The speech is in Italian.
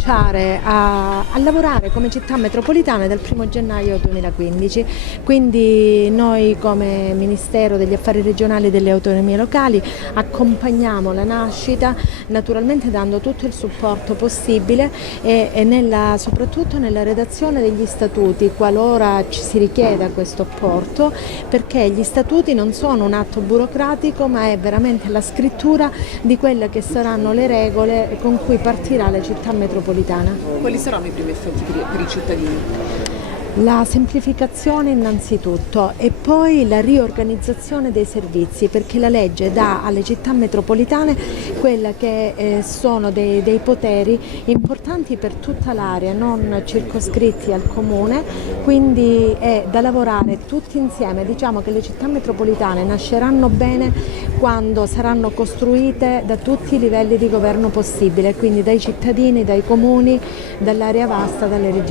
cominciare a lavorare come città metropolitana dal 1° gennaio 2015, quindi noi come Ministero degli Affari Regionali e delle Autonomie Locali accompagniamo la nascita, naturalmente dando tutto il supporto possibile e soprattutto nella redazione degli statuti, qualora ci si richieda questo apporto, perché gli statuti non sono un atto burocratico ma è veramente la scrittura di quelle che saranno le regole con cui partirà la città metropolitana. Quali saranno i primi effetti per i cittadini? La semplificazione innanzitutto e poi la riorganizzazione dei servizi, perché la legge dà alle città metropolitane quella che sono dei poteri importanti per tutta l'area, non circoscritti al comune, quindi è da lavorare tutti insieme. Diciamo che le città metropolitane nasceranno bene quando saranno costruite da tutti i livelli di governo possibile, quindi dai cittadini, dai comuni, dall'area vasta, dalle regioni.